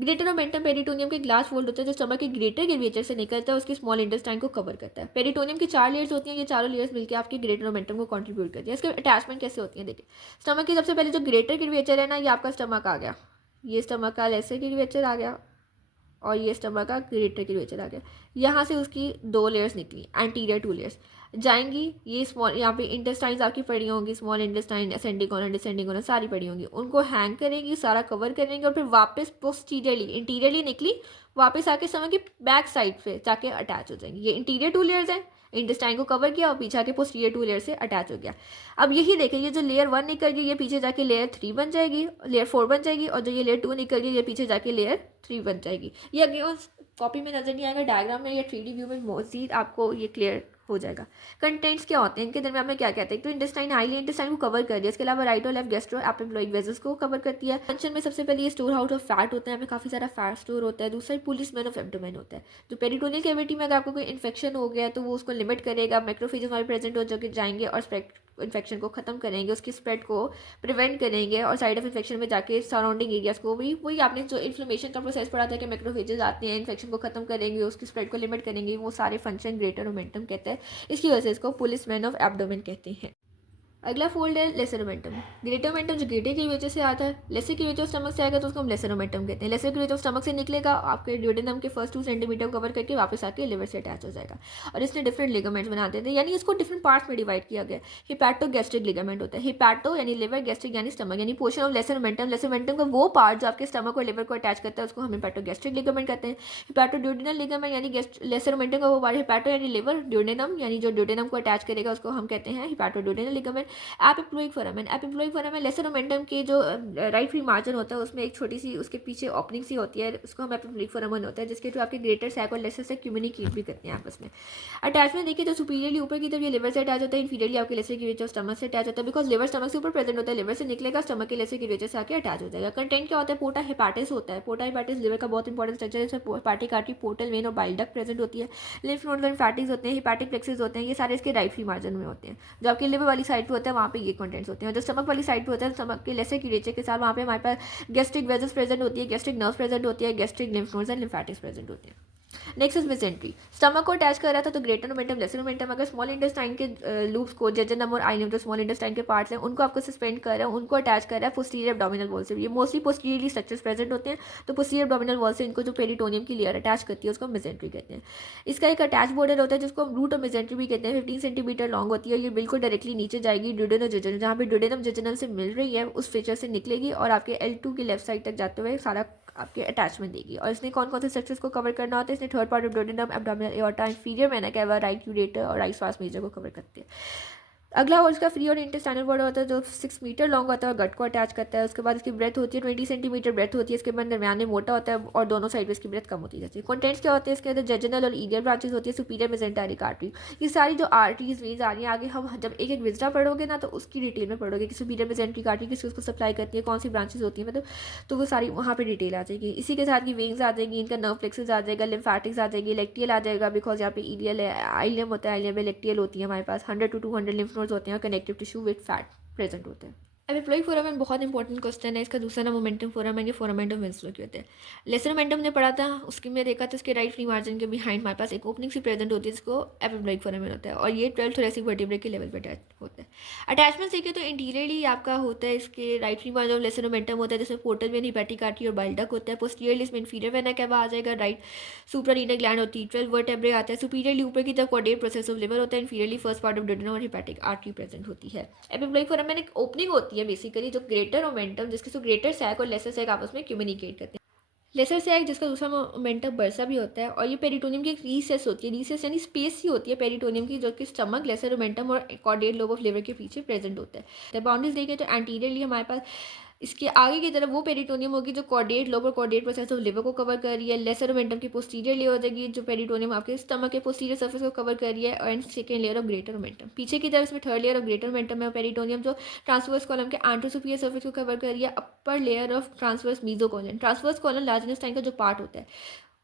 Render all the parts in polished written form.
Greater omentum peritoneum के glass fold होता है जो स्टमक के ग्रेटर कर्वेचर से निकलता है, उसके स्मॉल इंटेस्टाइन को कवर करता है। पेरिटोनियम की 4 लेयर्स होती हैं, ये चारों लेयर्स मिलकर आपके ग्रेटर ओमेंटम को कंट्रीब्यूट करती है। इसके अटैचमेंट कैसे होती हैं देखिए, स्टमक की सबसे पहले जो ग्रेटर कर्वेचर है ना, ये आपका स्टमक आ गया, ये स्टमक का लेसर कर्वेचर आ गया और ये स्टमक का ग्रेटर कर्वेचर आ गया। यहाँ से उसकी 2 लेयर्स निकली, एंटीरियर 2 लेयर्स जाएंगी, ये स्मॉल यहाँ पे इंटेस्टाइन्स आपकी पड़ी होंगी, small intestine, ascending colon, descending colon सारी पड़ी होंगी, उनको हैंग करेंगी, सारा कवर करेंगे और फिर वापस पोस्टीरियरली इंटीरियरली निकली, वापस आके स्टमक की बैक साइड पे जाके अटैच हो जाएंगी। ये इंटीरियर 2 लेयर्स हैं, इंटेस्टाइन को कवर किया और पीछे आके पोस्टीरियर 2 लेयर से अटैच हो गया। अब यही देखें, ये जो लेयर 1 निकल गई ये पीछे जाके लेयर 3 बन जाएगी, लेयर 4 बन जाएगी, और जो ये लेयर 2 निकल गई ये पीछे जाके लेयर 3 बन जाएगी। ये अगेन कॉपी में नजर नहीं आएगा, डायग्राम में या 3D व्यू में मजीद आपको ये क्लियर हो जाएगा। कंटेंट्स क्या होते हैं इनके दरमियान में, क्या कहते हैं, तो इंटेस्टाइन हाईली इंटेस्टाइन को कवर कर दिया, इसके अलावा राइट और लेफ्ट गैस्ट्रो एपिप्लॉइक वेसल्स को कवर करती है। फंक्शन में सबसे पहले ये स्टोर हाउस ऑफ फैट होता है, हमें काफ़ी सारा फैट स्टोर होता है। दूसरा पुलिसमैन ऑफ एब्डोमेन होता है, जो पेरिटोनियल कैविटी में अगर आपको कोई इन्फेक्शन हो गया तो वो उसको लिमिट करेगा, मैक्रोफेज हमारे प्रेजेंट हो जाएंगे और इन्फेक्शन को खत्म करेंगे, उसकी स्प्रेड को प्रिवेंट करेंगे और साइड ऑफ इन्फेक्शन में जाके सराउंडिंग एरियाज को भी, वही आपने जो इन्फ्लेमेशन का प्रोसेस पढ़ा था कि मैक्रोफेजेस आते हैं, इन्फेक्शन को खत्म करेंगे, उसकी स्प्रेड को लिमिट करेंगे, वो सारे फंक्शन ग्रेटर ओमेंटम कहते हैं। इसकी वजह से इसको पुलिसमैन ऑफ एब्डोमेन कहते हैं। अगला फोल्ड है लेसर ओमेंटम। ग्रेटर ओमेंटम जो ग्रेटर की वजह से आता है, लेसर की वजह स्टमक से आएगा तो उसको हम लेसर ओमेंटम कहते हैं। लेसर की वजह स्टमक से निकलेगा, आपके ड्यूडेनम के फर्स्ट 2 सेंटीमीटर कवर करके वापस आके लिवर से अटैच हो जाएगा और इसने डिफरेंट लिगामेंट्स बनाते थे, यानी इसको डिफरेंट पार्ट्स में डिवाइड किया गया। हिपैटो गैस्ट्रिक लिगामेंट होता है, हिपैटो यानी लिवर, गैस्ट्रिक यानी स्टमक, यानी portion of lesser omentum. Lesser omentum का वो पार्ट जो आपके स्टमक और लिवर को अटैच करता है उसको हम हिपैटो गैस्ट्रिक लिगामेंट कहते हैं। हिपैटो ड्यूडेनल लिगामेंट यानी लेसर ओमेंटम का वो पार्ट, हिपैटो यानी लिवर, ड्यूडेनम यानी जो ड्यूडेनम को अटैच करेगा उसको हम कहते हैं hepato duodenal ligament. Epiploic foramen, epiploic foramen lesser omentum के जो राइट फ्री मार्जिन होता है उसमें एक छोटी सी उसके पीछे ओपनिंग सी होती है, उसको हम एपिप्लोइक फोरामेन होता है, जिसके जो आपके ग्रेटर सैक और लेसर से कम्युनिकेट भी करते हैं आपस में। अटैचमेंट देखिए तो सुपीरियरली ऊपर की तरफ ये लिवर से अटैच होता है, इन्फीरियरली आपके लेसर की वजह स्टमक से अटैच होता है, बिकॉज लिवर स्टमक से ऊपर प्रेजेंट होता है, लिवर से निकलेगा स्टमक के लेसर की वजह से आके अटैच हो जाएगा। कंटेंट क्या होता है, पोर्टा हेपाटिस होता है। पोर्टा हेपाटिस लिवर का बहुत इंपॉर्टेंट स्ट्रक्चर है, इसमें हेपाटिक आर्टरी, पोर्टल वेन और बाइल डक्ट प्रेजेंट होती है। लिम्फ नोड्स और लिम्फेटिक्स होते हैं, हेपाटिक प्लेक्सेस होते हैं, ये सारे इसके राइट फ्री मार्जिन में होते हैं। जो आपके लिवर वाली साइड पे होता है वहाँ पे ये कंटेंट्स होते हैं, जो स्टमक वाली साइड पे होता है स्टमक के लेसर कीरेचे के साथ वहाँ पे हमारे पास गैस्ट्रिक वेजल्स प्रेजेंट होती है, गैस्ट्रिक नर्व प्रेजेंट होती है, gastric lymph nodes and lymphatics present होते हैं। नेक्स्ट इज मेसेंट्री, स्टमक को अटैच कर रहा था तो ग्रेटर ओमेंटम, लेसर ओमेंटम। अगर स्मॉल इंटेस्टाइन के लूप्स को, जेजनम और आइलम जो स्मॉल इंटेस्टाइन के पार्ट्स हैं उनको आपको सस्पेंड कर रहा है, उनको अटैच कर रहा है पोस्टीरियर एब्डोमिनल वॉल से। ये मोस्टली पोस्टीरियरली स्ट्रक्चर्स प्रेजेंट होते हैं, तो पोस्टीरियर एब्डोमिनल वॉल से इनको जो पेरिटोनियम की लेयर अटैच करती है उसको मेसेंट्री कहते हैं। इसका एक अटैच बॉर्डर होता है जिसको हम रूट ऑफ मेसेंट्री भी कहते हैं, 15 सेंटीमीटर लॉन्ग होती है, ये बिल्कुल डायरेक्टली नीचे जाएगी ड्यूडेनम जेजनम, जहाँ पे ड्यूडेनम जेजनम से मिल रही है उस फीचर से निकलेगी और आपके L2 की लेफ्ट साइड तक जाते हुए सारा आपके अटैचमेंट देगी। और इसने कौन कौन से स्ट्रक्चर्स को कवर करना होता है, इसने third part of duodenum, abdominal aorta, inferior vena cava, right ureter और राइट वास्ट मेजर को कवर करते हैं। अगला और इसका फ्री और इंटेस्टाइनल बॉर्डर होता है जो 6 मीटर लॉन्ग होता है और गट को अटैच करता है। उसके बाद इसकी ब्रेथ होती है 20 सेंटीमीटर ब्रेथ होती है, इसके बाद दरमियान में मोटा होता है और दोनों साइड में इसकी ब्रेथ कम होती जाती है। कंटेंट्स क्या होते हैं इसके अंदर, जेजनल और ईलियर ब्रांचेस होती है, सुपीरियर मेसेंटेरिक आर्टरी। ये सारी जो आर्टरीज वेज आ रही हैं आगे हम जब एक एक विजरा पढ़ोगे ना तो उसकी डिटेल में पढ़ोगे कि सुपीरियर मेसेंटेरिक आर्टरी किसको उसको सप्लाई करती है, कौन सी ब्रांचेस होती है, मतलब तो वो सारी वहाँ पर डिटेल आ जाएगी। इसी के साथ की वेन्स आ जाएगी, इनका नर्व प्लेक्सेस आ जाएगा, लिम्फेटिक्स आ जाएगी, लेक्टियल आ जाएगा, बिकॉज यहाँ पे ईलियल है, आइलियम होता है, आइलियम में लेक्टियल होती है हमारे पास, 100 to 200 लिम्फ नोड्स होते हैं और connective tissue with fat present होते हैं। एपिप्लॉइक फोरामेन बहुत इंपॉर्टेंट क्वेश्चन है, इसका दूसरा नाम मोमेंटम फोरामेन या फोरामेन ऑफ विंसलो के होते हैं। लेसर मोमेंटम ने पढ़ा था, उसकी में देखा था इसके राइट फ्री मार्जिन के बिहाइंड हमारे पास एक ओपनिंग सी प्रेजेंट होती है जिसको एपिप्लॉइक फोरामेन होता है और ये 12 थोरेसिक वर्टिब्रे के लेवल पर अटैच होता है। अटैचमेंट देखिए तो इंटीरियरली आपका होता है, इसके right free margin of lesser momentum होता है जिसमें पोर्टल वेन, हेपेटिक आर्टरी और बाइल डक्ट होता है। पोस्टीरियरली इसमें इंफीरियर वेना कैवा आ जाएगा, राइट सुप्रारीनल ग्लैंड होती है, 12 वर्टेब्रे आता है। सुपीरियरली ऊपर की तरफ कोऑर्डिनेट प्रोसेस ऑफ लिवर होता है, inferiorly first part of duodenum और हेपेटिक आर्टरी प्रेजेंट होती है। एपिप्लॉइक फोरामेन एक ओपनिंग होती है बेसिकली जो ग्रेटर ओमेंटम जिसके तो ग्रेटर सैक और लेसर सैक आपस में कम्युनिकेट करते हैं। लेसर सैक जिसका दूसरा मोमेंटम बर्सा भी होता है और ये पेरिटोनियम की एक रीसेस होती है, रीसेस यानी स्पेस ही होती है पेरिटोनियम की जो कि स्टमक, लेसर ओमेंटम और कॉर्डेट लोब ऑफ लिवर के पीछे प्रेजेंट होता है। तो बाउंड्रीज देखें तो एंटीरियरली हमारे पास इसके आगे की तरफ वो पेरिटोनियम होगी जो कॉर्डेट लोब और कॉर्डेट प्रोसेस ऑफ लिवर को कवर कर रही है। लेसर ओमेंटम की पोस्टीरियर लेयर हो जाएगी जो पेरिटोनियम आपके स्टमक के पोस्टीरियर सर्फेस को कवर कर रही है, and second layer of greater omentum पीछे की तरफ इसमें third layer of greater omentum है पेरिटोनियम जो ट्रांसवर्स कॉलम के एंट्रोसुपियर सर्फेस को कवर कर रही है। Upper layer of transverse mesocolon, transverse colon large intestine का जो पार्ट होता है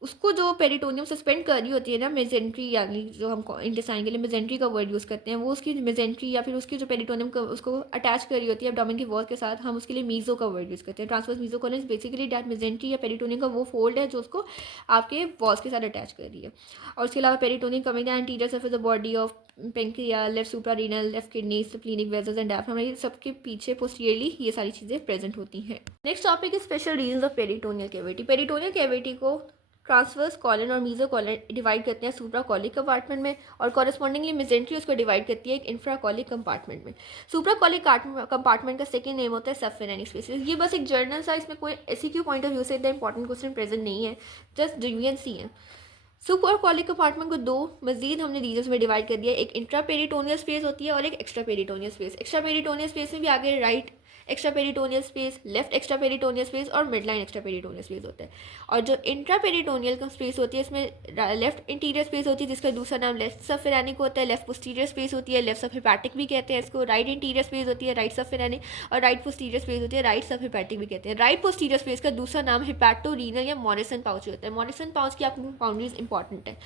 उसको जो पेरिटोनियम सस्पेंड कर रही होती है ना, मेजेंट्री, यानी जो हम इंटेस्टाइन के लिए मेजेंट्री का वर्ड यूज़ करते हैं, वो उसकी मेजेंट्री या फिर उसकी जो पेरिटोनियम का उसको अटैच कर रही होती है एब्डोमेन की वॉल के साथ, हम उसके लिए मीजो का वर्ड यूज़ करते हैं। ट्रांसवर्स मीजोकोलन बेसिकली डैट मेजेंट्री या पेरिटोनियम का वो फोल्ड है जो उसको आपके वॉल्स के साथ अटैच कर रही है। और उसके अलावा peritoneum coming anterior surface the body of pancreas, left suprarenal, left kidney, splenic vessels and diaphragm, ये सबके पीछे पोस्टीरियरली ये सारी चीज़ें प्रेजेंट होती हैं। Next topic is special reasons of peritoneal cavity. Peritoneal cavity को ट्रांसवर्स कॉलन और मीजो कॉलन डिवाइड करते हैं सुप्राकॉलिक कंपार्टमेंट में, और कॉरेस्पॉन्डिंगली मेजेंट्री उसको डिवाइड करती है एक इंफ्राकॉलिक कंपार्टमेंट में। सुप्राकॉलिक कंपार्टमेंट का सेकंड नेम होता है सबफेरेनिक स्पेसेस। ये बस एक जर्नल सा, इसमें कोई एसक्यू पॉइंट ऑफ व्यू से इतना इंपॉर्टेंट क्वेश्चन प्रेजेंट नहीं है, जस्ट सी है। सुपरकॉलिक कंपार्टमेंट को दो मजीद हमने रीजन्स में डिवाइड कर दिया, एक इंट्रा पेरिटोनियल स्पेस होती है और एक extra peritoneal space. Extra peritoneal space में भी आगे right extra peritoneal space, left extra peritoneal space और मिडलाइन एक्स्ट्रा पेरिटोनियल स्पेस होता है। और जो इंट्रा पेरिटोनियल का स्पेस होती है, इसमें लेफ्ट इंटीरियर स्पेस होती है जिसका दूसरा नाम लेफ्ट सबफेरेनिक होता है, लेफ्ट पोस्टीरियर स्पेस होती है, लेफ्ट सबहेपेटिक भी कहते हैं इसको। राइट इंटीरियर स्पेस होती है राइट सबफेरेनिक, और राइट पोस्टीरियर स्पेस होती है राइट सबहेपेटिक भी कहते हैं। राइट पोस्टीरियर स्पेस का दूसरा नाम हिपैटोरीनल या मॉरिसन पाउच होता है। मॉरिसन पाउच की आपकी बाउंड्रीज इंपॉर्टेंट है।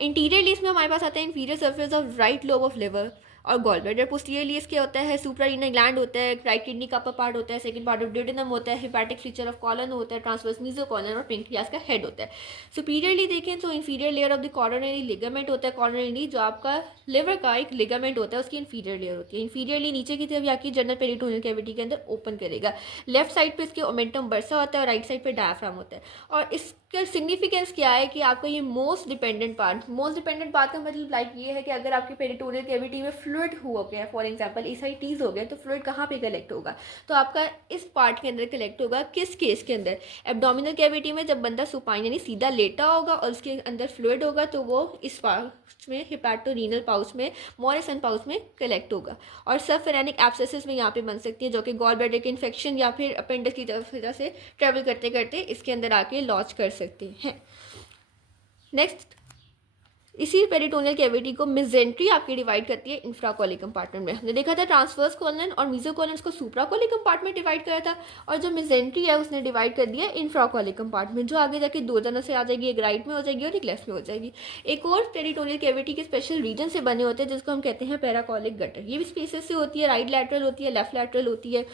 इंटीरियरली इसमें हमारे पास आता है inferior surface of right lobe of liver और गॉल ब्लैडर। पोस्टीरियरली इसके होता है सुप्रारीनल ग्लैंड होता है, राइट किडनी का अपर पार्ट होता है, सेकंड पार्ट ऑफ ड्यूडेनम होता है, हेपेटिक फीचर ऑफ कॉलन होता है, ट्रांसवर्स मीजोकॉलन और पेंक्रियास का हेड होता है। सुपीरियरली देखें तो inferior layer of the coronary ligament होता है। कॉरोनरी जो आपका लिवर का एक लिगामेंट होता है उसकी इंफीरियर लेयर होती है। इंफीरियरली नीचे की तरफ जाके जनरल पेरिटोनियल कैविटी के अंदर ओपन करेगा। लेफ्ट साइड पे इसके ओमेंटम बर्सा होता है और राइट साइड पे डायफ्राम होता है। और इसका सिग्निफिकेंस क्या है कि आपका ये मोस्ट डिपेंडेंट पार्ट का मतलब लाइक ये है कि अगर आपकी पेरिटोनियल कैविटी में फ्लूइड हो गया, फॉर एग्जांपल एसाइटीज हो गया, तो फ्लूइड कहाँ पे कलेक्ट होगा, तो आपका इस पार्ट के अंदर कलेक्ट होगा। किस केस के अंदर? एब्डोमिनल कैविटी में जब बंदा सुपाइन यानी सीधा लेटा होगा और उसके अंदर फ्लूइड होगा तो वो इस पाउच में, हिपैटोरीनल पाउच में, मॉरिसन पाउच में कलेक्ट होगा। और सबफेरेनिक एब्सेसिस में यहाँ पे बन सकती है जो कि गॉल ब्लैडर के इन्फेक्शन या फिर अपेंडिक्स की वजह से ट्रेवल करते करते इसके अंदर आके लॉन्च कर सकते हैं। नेक्स्ट, इसी पेरिटोनियल कैविटी को मेजेंट्री आपकी डिवाइड करती है इंफ्राकॉलिक कंपार्टमेंट में। हमने देखा था ट्रांसवर्स कॉलन और मीजोकॉलन को सुप्राकॉलिक कंपार्टमेंट डिवाइड करा था, और जो मेजेंट्री है उसने डिवाइड कर दिया इंफ्राकॉलिक कंपार्टमेंट, जो आगे जाके दो जनों से आ जाएगी, एक राइट में हो जाएगी और एक लेफ्ट में हो जाएगी। एक और पेरिटोनियल कैविटी के स्पेशल रीजन से बने होते हैं जिसको हम कहते हैं पैराकॉलिक गटर। ये भी स्पेसेस से होती है, राइट लैटरल होती है, लेफ्ट लैटरल होती है।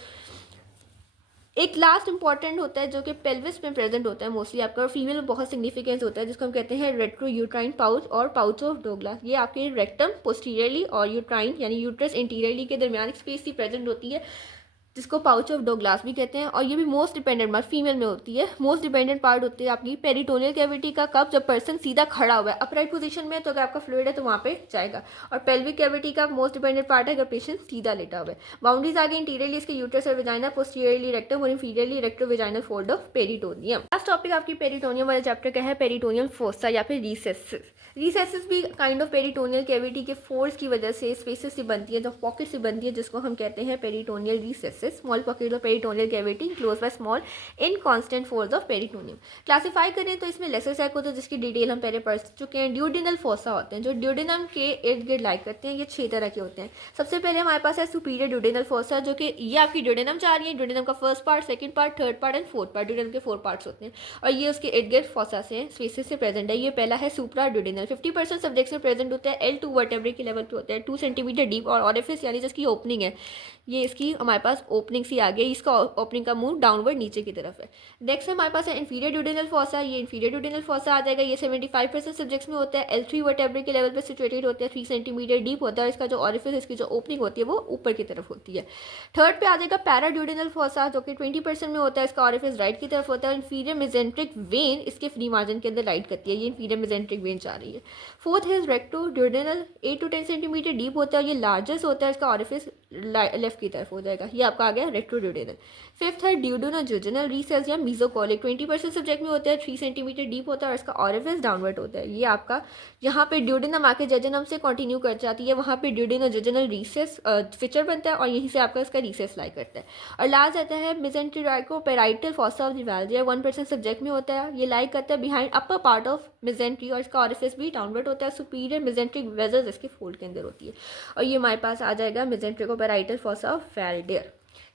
एक लास्ट इंपॉर्टेंट होता है जो कि पेल्विस में प्रेजेंट होता है मोस्टली आपका, और फीमेल में बहुत सिग्निफिकेंस होता है, जिसको हम कहते हैं रेट्रो यूट्राइन पाउच और पाउच ऑफ डोगलास। ये आपके रेक्टम पोस्टीरियरली और यूट्राइन यानी यूट्रस इंटीरियरली के दरमियान एक स्पेस की प्रेजेंट होती है जिसको पाउच ऑफ डोगलास भी कहते हैं। और ये भी मोस्ट डिपेंडेंट पार्ट फीमेल में होती है। मोस्ट डिपेंडेंट पार्ट होती है आपकी पेरिटोनियल कैविटी का कब? जब पर्सन सीधा खड़ा हुआ है, अपराइट पोजीशन में है, तो अगर आपका फ्लूइड है तो वहाँ पे जाएगा। और पेल्विक कैविटी का मोस्ट डिपेंडेंट पार्ट है अगर पेशेंट सीधा लेटा हुआ है। बाउंड्रीज आगे इंटीरियरली इसके यूट्रस और वेजाइना, पोस्टीरियरली रेक्टम और inferiorly rectovaginal fold of peritoneum. Last topic आपकी पेरिटोनियम वाले चैप्टर का है पेरिटोनियल फोसा या फिर रिसेसिस। रिसेसिस भी काइंड ऑफ पेरिटोनियल कैविटी के फोर्स की वजह से स्पेसेस से बनती है, जो पॉकेट से बनती है, जिसको हम कहते हैं peritoneal recesses. Small pocket of peritoneal cavity close by small inconstant folds of peritoneum. Classify करें तो इसमें लेसर सैक होता है जिसकी डिटेल हम पहले पढ़ चुके हैं। ड्यूडेनल फोसा होते हैं जो ड्यूडेनम के इर्द गिर्द लाइक करते हैं। ये 6 तरह के होते हैं। सबसे पहले हमारे पास है सुपीरियर ड्यूडेनल फोसा, जो कि ये आपकी ड्यूडेनम जा रही है। ड्यूडेनम का first part, second part, third part and fourth part, duodenum के 4 पार्ट्स होते हैं और ये उसके इर्द गिर्द फोसा से स्पेसेस से प्रेजेंट है। ये पहला है सुप्रा ड्यूडेनल। 50% सब्जेक्ट्स में प्रेजेंट होता है। L2 वर्टेब्रे के लेवल पे होता है, 2 सेंटीमीटर डीप। और ऑरिफिस यानी जिसकी ओपनिंग है, ये इसकी हमारे पास ओपनिंग सी आ गई, इसका ओपनिंग का मुंह डाउनवर्ड नीचे की तरफ है। नेक्स्ट हमारे पास है इंफीरियर ड्यूडेनल फोसा। ये इंफीरियर ड्यूडेनल फोसा आ जाएगा। ये 75% सब्जेक्ट्स में होता है। L3 वर्टेब्रे के लेवल पे सिचुएटेड होता है, 3 सेंटीमीटर डीप होता है। इसका जो ऑरिफिस, इसकी जो ओपनिंग होती है वो ऊपर की तरफ होती है। थर्ड पे आ जाएगा पैराड्यूडेनल फोसा, जो कि 20% में होता है। इसका ऑरिफिस राइट की तरफ होता है। इंफीरियर मेजेंट्रिक वेन इसके फ्री मार्जिन के अंदर राइट करती है। ये इंफीरियर मेजेंट्रिक वेन जा रही है। फोर्थ है recto duodenal, 8 to 10 centimetre deep होता है। ये लार्जेस्ट होता है। इसका ऑरिफिस लेफ्ट की तरफ हो जाएगा। ये आपका आ गया रेक्टोड्यूडेनल। फिफ्थ है ड्यूडेनोजुजेनल रिसेस या मीजोकॉलिक, 20% सब्जेक्ट में होता है, 3 सेंटीमीटर डीप होता है और इसका ऑरिफिस डाउनवर्ड होता है। ये आपका यहाँ पे ड्यूडेनम आके जेजेनम से कंटिन्यू कर जाती है, वहाँ पे ड्यूडेनोजुजेनल रिसेस फीचर बनता है और यहीं से आपका इसका रिसेस लाई करता है। और लास्ट आता है mesenterico parietal fossa of the वैल्जिया, 1% सब्जेक्ट में होता है। ये लाई करता है behind upper part of mesentery और इसका ऑरिफिस भी डाउनवर्ड होता है। सुपीरियर मेजेंट्रिक वेजल्स इसके फोल्ड के अंदर होती है। और ये हमारे पास आ जाएगा मेजेंट्रिको पेराइटल फॉसा ऑफ वैल्जिया।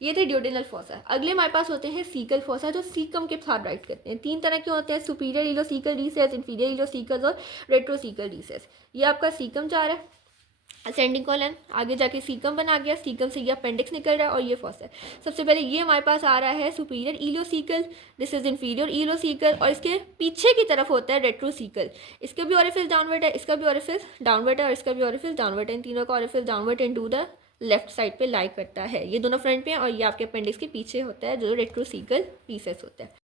ये थे ड्यूडेनल फॉसा। अगले हमारे पास होते हैं सीकल फॉसा, जो सीकम के साथ राइट करते हैं। 3 तरह के होते हैं, सुपीरियर इलोसीकल रिसेस, इंफीरियर इलोसीकल और रेट्रोसीकल रिसेस। ये आपका सीकम जा रहा है, असेंडिंग कॉलन, आगे जाके सीकम बना गया, सीकम से ये अपेंडिक्स निकल रहा है और ये फॉसा है। सबसे पहले ये हमारे पास आ रहा है सुपीरियर इलोसीकल, दिस इज इंफीरियर इलोसीकल, और इसके पीछे की तरफ होता है रेट्रोसीकल। इसका भी ओरिफिस डाउनवर्ड है, इसका भी ओरिफिस डाउनवर्ड है और इसका भी ओरिफिस डाउनवर्ड है। इन तीनों का orifice downward into the left side पे लाई करता है। ये दोनों फ्रंट पे हैं और ये आपके अपेंडिक्स के पीछे होता है जो रेट्रोसीकल रिसेस होता है।